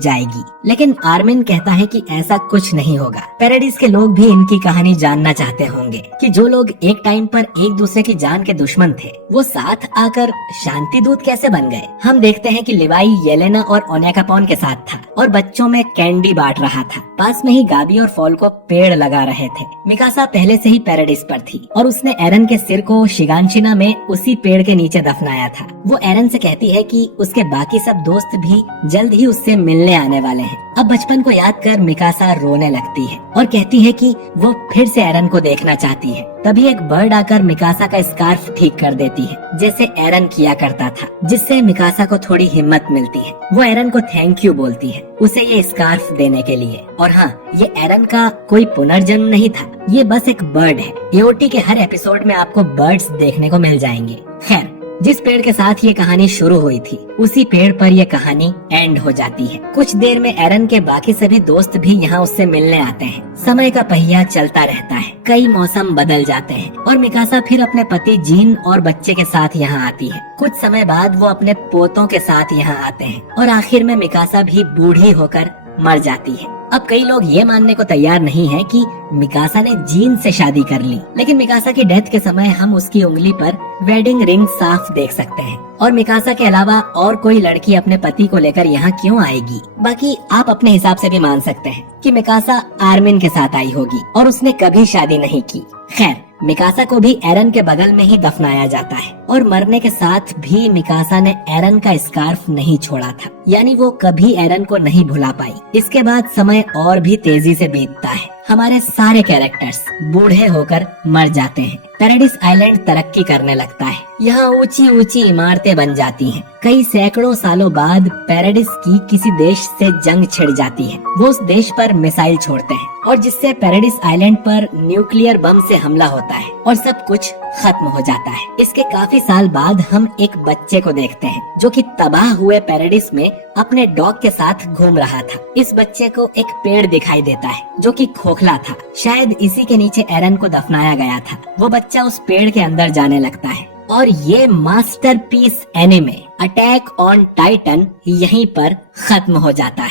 जाएगी, लेकिन आर्मिन कहता है कि ऐसा कुछ नहीं होगा। पैराडाइस के लोग भी इनकी कहानी जानना चाहते होंगे कि जो लोग एक टाइम पर एक दूसरे की जान के दुश्मन थे, वो साथ आकर शांति दूत कैसे बन गए। हम देखते हैं कि लिवाई येलेना और ओनेकापॉन के साथ था और बच्चों में कैंडी बांट रहा था। पास में ही गाबी और फॉल को पेड़ लगा रहे थे। मिकासा पहले से ही पैराडाइस पर थी और उसने एरन के सिर को शिगानशिना में उसी पेड़ के नीचे दफनाया था। वो एरन से कहती है कि उसके बाकी सब दोस्त भी जल्द ही उससे मिलने आने वाले हैं। अब बचपन को याद कर मिकासा रोने लगती है और कहती है कि वो फिर से एरन को देखना चाहती है। तभी एक बर्ड आकर मिकासा का स्कार्फ ठीक कर देती है, जैसे एरन किया करता था, जिससे मिकासा को थोड़ी हिम्मत मिलती है। वो एरन को थैंक यू बोलती है उसे ये स्कार्फ देने के लिए। और हाँ, ये एरन का कोई पुनर्जन्म नहीं था, ये बस एक बर्ड है। एओटी के हर एपिसोड में आपको बर्ड्स देखने को मिल जाएंगे। खैर, जिस पेड़ के साथ ये कहानी शुरू हुई थी, उसी पेड़ पर ये कहानी एंड हो जाती है। कुछ देर में एरन के बाकी सभी दोस्त भी यहाँ उससे मिलने आते हैं। समय का पहिया चलता रहता है, कई मौसम बदल जाते हैं और मिकासा फिर अपने पति जीन और बच्चे के साथ यहाँ आती है। कुछ समय बाद वो अपने पोतों के साथ यहाँ आते हैं और आखिर में मिकासा भी बूढ़ी होकर मर जाती है। अब कई लोग ये मानने को तैयार नहीं है कि मिकासा ने जीन से शादी कर ली, लेकिन मिकासा की डेथ के समय हम उसकी उंगली पर वेडिंग रिंग साफ देख सकते हैं। और मिकासा के अलावा और कोई लड़की अपने पति को लेकर यहाँ क्यों आएगी? बाकी आप अपने हिसाब से भी मान सकते हैं कि मिकासा आर्मिन के साथ आई होगी और उसने कभी शादी नहीं की। खैर, मिकासा को भी एरन के बगल में ही दफनाया जाता है और मरने के साथ भी मिकासा ने एरन का स्कार्फ नहीं छोड़ा था, यानी वो कभी एरन को नहीं भुला पाई। इसके बाद समय और भी तेजी से बीतता है। हमारे सारे कैरेक्टर्स बूढ़े होकर मर जाते हैं। पैराडाइस आइलैंड तरक्की करने लगता है। यहाँ ऊंची ऊंची इमारतें बन जाती हैं। कई सैकड़ों सालों बाद पैराडाइस की किसी देश से जंग छिड़ जाती है। वो उस देश पर मिसाइल छोड़ते हैं और जिससे पैराडाइस आइलैंड पर न्यूक्लियर बम से हमला होता है और सब कुछ खत्म हो जाता है। इसके काफी साल बाद हम एक बच्चे को देखते हैं जो कि तबाह हुए पैराडाइस में अपने डॉग के साथ घूम रहा था। इस बच्चे को एक पेड़ दिखाई देता है जो कि खोखला था। शायद इसी के नीचे एरन को दफनाया गया था। वो बच्चा उस पेड़ के अंदर जाने लगता है और ये masterpiece anime attack on Titan यहीं पर खत्म हो जाता है।